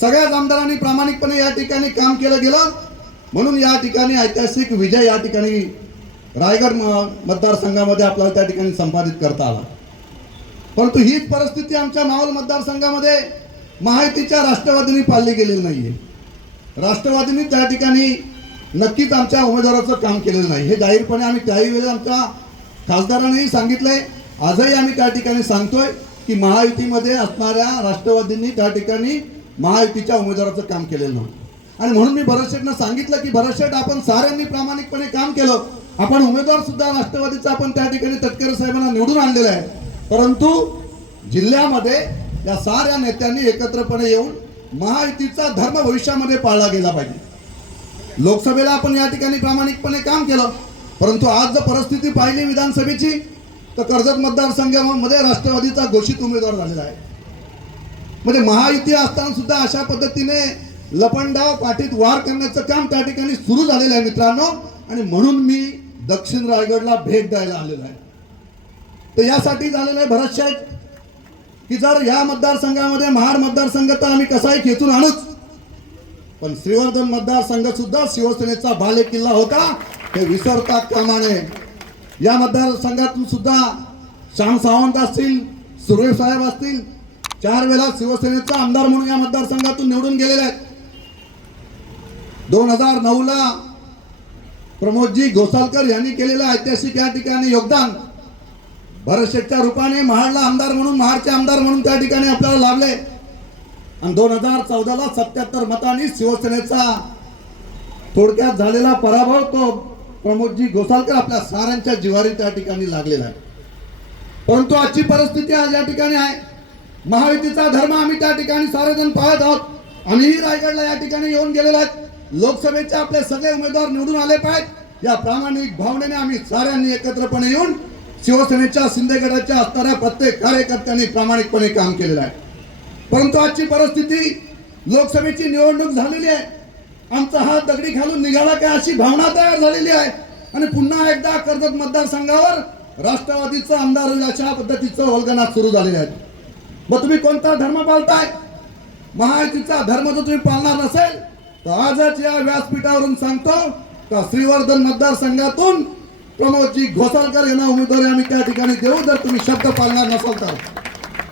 सगळ्याच आमदारांनी प्रामाणिकपणे या ठिकाणी काम केलं गेलं. म्हणून या ठिकाणी ऐतिहासिक विजय या ठिकाणी रायगड म- मतदारसंघामध्ये आपल्याला त्या ठिकाणी संपादित करता आला. परंतु हीच परिस्थिती आमच्या मावळ मतदारसंघामध्ये महायुतीच्या राष्ट्रवादींनी पाळली गेलेली नाहीये. राष्ट्रवादीने त्या ठिकाणी नक्कीच आमच्या उमेदवाराचं काम केलेलं नाही. हे जाहीरपणे आम्ही त्याही वेळेला आमच्या खासदारांनीही सांगितलंय. आजही आम्ही त्या ठिकाणी सांगतोय की महायुतीमध्ये असणाऱ्या राष्ट्रवादींनी त्या ठिकाणी महायुतीच्या उमेदवाराचं काम केलेलं नव्हतं. आणि म्हणून मी भरतशेठनं सांगितलं की भरतशेठ आपण साऱ्यांनी प्रामाणिकपणे काम केलं. आपण उमेदवार सुद्धा राष्ट्रवादीचा आपण त्या ठिकाणी तटकरे साहेबांना निवडून आणलेला आहे. परंतु जिल्ह्यामध्ये या साऱ्या नेत्यांनी एकत्रपणे येऊन महायुतीचा धर्म भविष्यामध्ये पाळला गेला पाहिजे. लोकसभेला आपण या ठिकाणी प्रामाणिकपणे काम केलं. परंतु आज जर परिस्थिती पाहिली विधानसभेची तर कर्जत मतदारसंघामध्ये राष्ट्रवादीचा घोषित उमेदवार झालेला आहे. म्हणजे महायुती असताना सुद्धा अशा पद्धतीने लपंडाव पाठीत वार करण्याचं काम त्या ठिकाणी सुरू झालेलं आहे मित्रांनो. आणि म्हणून मी दक्षिण रायगडला भेट द्यायला आलेलो आहे. तर यासाठी झालेलं आहे भरत की जर या मतदारसंघामध्ये महाड मतदारसंघ तर आम्ही कसाही खेचून आणूच. पण श्रीवर्धन मतदारसंघ सुद्धा शिवसेनेचा भाले किल्ला होता हे विसरतात कामाने. या मतदारसंघातून सुद्धा श्याम सावंत असतील सुरेश साहेब असतील चार वेळा शिवसेनेचा आमदार म्हणून या मतदारसंघातून निवडून गेलेले आहेत. दोन हजार नऊ ला प्रमोदजी घोसालकर यांनी केलेलं ऐतिहासिक या ठिकाणी योगदान भरतशेठच्या रूपाने महाडला आमदार म्हणून महाडचे आमदार म्हणून त्या ठिकाणी आपल्याला लाभले. आणि दोन हजार चौदाला सत्याहत्तर मतांनी शिवसेनेचा थोडक्यात झालेला पराभव तो प्रमोदजी घोसालकर आपल्या साऱ्यांच्या जिवारी त्या ठिकाणी लागलेला आहे. परंतु आजची परिस्थिती आज या ठिकाणी आहे. महायुतीचा धर्म आम्ही त्या ठिकाणी सारेजण पाहत आहोत. आम्हीही रायगडला या ठिकाणी येऊन गेलेलो आहेत. लोकसभेचे आपले सगळे उमेदवार निवडून आले पाहिजेत या प्रामाणिक भावनेने आम्ही साऱ्यांनी एकत्रपणे येऊन शिवसेनेच्या शिंदेगडाच्या असणाऱ्या प्रत्येक कार्यकर्त्यांनी प्रामाणिकपणे काम केलेलं आहे. परंतु आजची परिस्थिती लोकसभेची निवडणूक झालेली आहे. आमचा हा दगडी घालून निघाला काय अशी भावना तयार झालेली आहे? आणि पुन्हा एकदा कर्जत मतदारसंघावर राष्ट्रवादीचं आमदार अशा पद्धतीचं वल्गनात सुरू झालेले आहेत मग तुम्ही कोणता धर्म पाळताय? महायुतीचा धर्म जर तुम्ही पाळणार नसेल तर आजच या व्यासपीठावरून सांगतो का श्रीवर्धन मतदारसंघातून प्रमोदजी घोसाळकर यांना उमेदवारी आम्ही त्या ठिकाणी देऊ जर तुम्ही शब्द पाळणार नसाल तर.